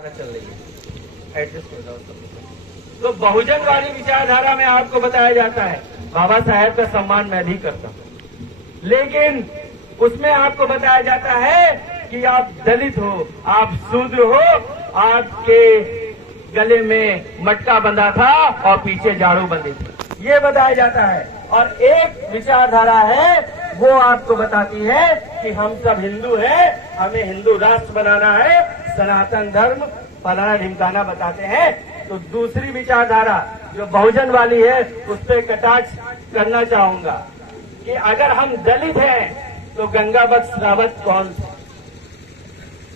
चल रही है, एडजस्ट हो जाओ सब। तो बहुजन वाली विचारधारा में आपको बताया जाता है, बाबा साहेब का सम्मान मैं भी करता हूँ, लेकिन उसमें आपको बताया जाता है कि आप दलित हो, आप शूद्र हो, आपके गले में मटका बंधा था और पीछे झाड़ू बंधी थी, ये बताया जाता है। और एक विचारधारा है वो आपको बताती है कि हम सब हिंदू हैं, हमें हिंदू राष्ट्र बनाना है, सनातन धर्म फलाना ढिमकाना बताते हैं। तो दूसरी विचारधारा जो बहुजन वाली है उस पर कटाक्ष करना चाहूंगा कि अगर हम दलित हैं तो गंगा बख्श रावत कौन थे?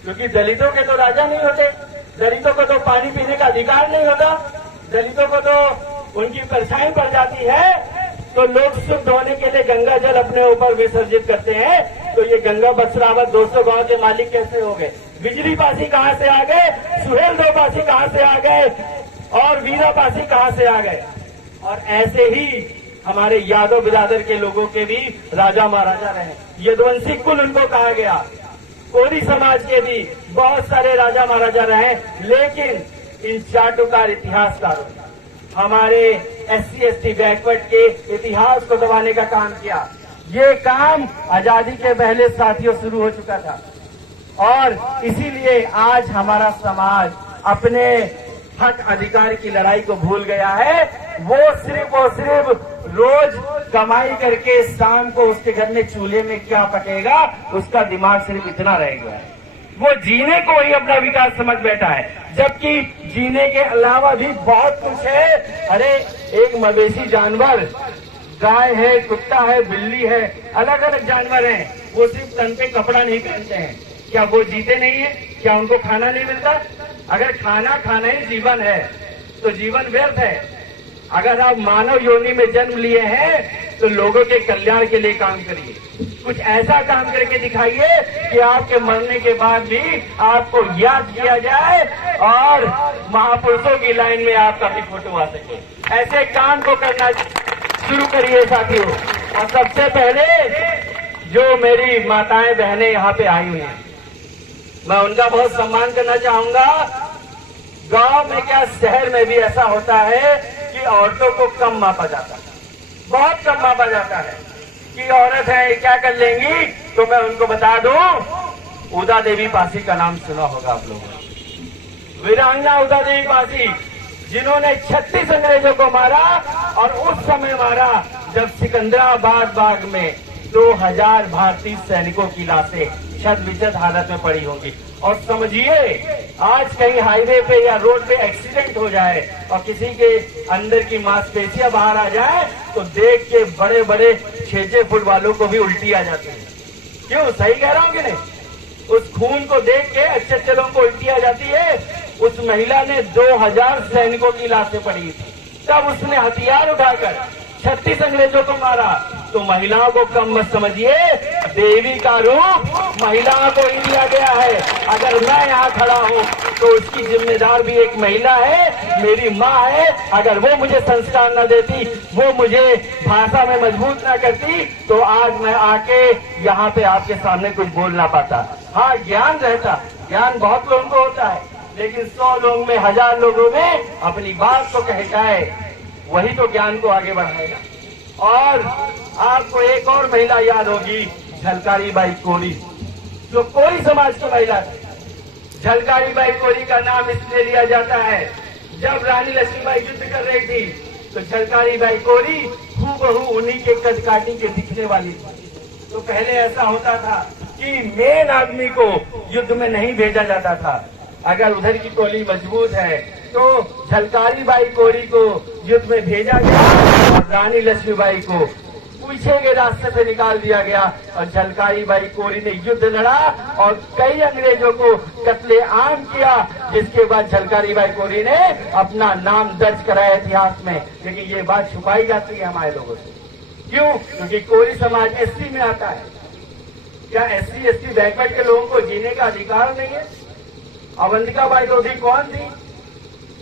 क्योंकि दलितों के तो राजा नहीं होते, दलितों को तो पानी पीने का अधिकार नहीं होता, दलितों को तो उनकी परछाई पड़ जाती है, तो लोग शुद्ध होने के लिए गंगा जल अपने ऊपर विसर्जित करते हैं। तो ये गंगा बख्श रावत 200 गांव के मालिक कैसे हो गए? बिजली पासी कहां से आ गए? सुहेल दो पासी कहां से आ गए? और वीरा पासी कहां से आ गए? और ऐसे ही हमारे यादव बिरादर के लोगों के भी राजा महाराजा रहे, यदुवंशी कुल उनको कहा गया। कोरी समाज के भी बहुत सारे राजा महाराजा रहे, लेकिन इन चाटुकार इतिहासकारों हमारे SC ST बैकवर्ड के इतिहास को दबाने का काम किया। ये काम आजादी के पहले साथियों शुरू हो चुका था और इसीलिए आज हमारा समाज अपने हक अधिकार की लड़ाई को भूल गया है। वो सिर्फ और सिर्फ रोज कमाई करके शाम को उसके घर में चूल्हे में क्या पकेगा उसका दिमाग सिर्फ इतना रह गया है। वो जीने को ही अपना विकास समझ बैठा है, जबकि जीने के अलावा भी बहुत कुछ है। अरे एक मवेशी जानवर, गाय है, कुत्ता है, बिल्ली है, अलग अलग जानवर हैं, वो सिर्फ तन पे कपड़ा नहीं पहनते हैं, क्या वो जीते नहीं है? क्या उनको खाना नहीं मिलता? अगर खाना ही जीवन है तो जीवन व्यर्थ है। अगर आप मानव योनि में जन्म लिए हैं तो लोगों के कल्याण के लिए काम करिए, कुछ ऐसा काम करके दिखाइए कि आपके मरने के बाद भी आपको याद किया जाए और महापुरुषों की लाइन में आपका भी फोटो आ सके। ऐसे काम को करना शुरू करिए साथियों। और सबसे पहले जो मेरी माताएं बहनें यहाँ पे आई हुई हैं, मैं उनका बहुत सम्मान करना चाहूंगा। गांव में क्या शहर में भी ऐसा होता है कि औरतों को कम मापा जाता है, बहुत कम मापा जाता है कि औरत है क्या कर लेंगी। तो मैं उनको बता दूं, उदा देवी पासी का नाम सुना होगा आप लोगों ने, वीरांगना उदा देवी पासी, जिन्होंने 36 अंग्रेजों को मारा और उस समय मारा जब सिकंदराबाद बाग में 2000 भारतीय सैनिकों की लाशें छत विचत हालत में पड़ी होंगी। और समझिए आज कहीं हाईवे पे या रोड पे एक्सीडेंट हो जाए और किसी के अंदर की मांसपेशियां बाहर आ जाए तो देख के बड़े बड़े 6-6 फुट वालों को भी उल्टी आ जाती है। क्यों? सही कह रहा हूं कि नहीं? उस खून को देख के अच्छे लोगों को उल्टी आ जाती है। उस महिला ने 2000 सैनिकों की लाशें पड़ी थी, तब उसने हथियार उठाकर 36 अंग्रेजों को मारा। तो महिलाओं को कम मत समझिए, देवी का रूप महिलाओं को ही दिया गया है। अगर मैं यहाँ खड़ा हूँ तो उसकी जिम्मेदार भी एक महिला है, मेरी माँ है। अगर वो मुझे संस्कार न देती, वो मुझे भाषा में मजबूत न करती, तो आज मैं आके यहाँ पे आपके सामने कुछ बोल ना पाता। हाँ, ज्ञान रहता, ज्ञान बहुत लोगों को होता है, लेकिन 100 लोगों में 1000 लोगों में अपनी बात को कह जाए, वही तो ज्ञान को आगे बढ़ाएगा। और आपको एक और महिला याद होगी, झलकारी बाई कोरी, जो कोरी समाज की महिला थी। झलकारी बाई कोरी का नाम इसलिए लिया जाता है, जब रानी लक्ष्मीबाई युद्ध कर रही थी तो झलकारी बाई कोरी हूबहू उन्हीं के कदकाठी के दिखने वाली थी। तो पहले ऐसा होता था कि मेन आदमी को युद्ध में नहीं भेजा जाता था, अगर उधर की टोली मजबूत है तो झलकारी बाई कोरी को युद्ध में भेजा गया और रानी लक्ष्मीबाई को पीछे के रास्ते से निकाल दिया गया। और झलकारी बाई कोरी ने युद्ध लड़ा और कई अंग्रेजों को कत्लेआम किया, जिसके बाद झलकारी बाई कोरी ने अपना नाम दर्ज कराया इतिहास में। लेकिन ये बात छुपाई जाती है हमारे लोगों से। क्यों? क्योंकि कोरी समाज SC में आता है। क्या SC ST बैकवर्ड के लोगों को जीने का अधिकार नहीं है? अवंतिका बाई लोधी कौन थी?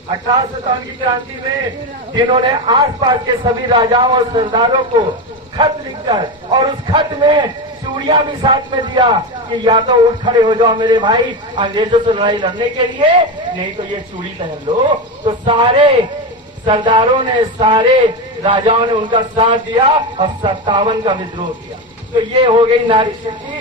1857 की क्रांति में जिन्होंने आसपास के सभी राजाओं और सरदारों को खत लिखकर और उस खत में चूड़ियां भी साथ में दिया कि या तो उठ खड़े हो जाओ मेरे भाई अंग्रेजों से लड़ाई लड़ने के लिए, नहीं तो ये चूड़ी पहन लो। तो सारे सरदारों ने, सारे राजाओं ने उनका साथ दिया और 57 का विद्रोह किया। तो ये हो गई नारी शक्ति।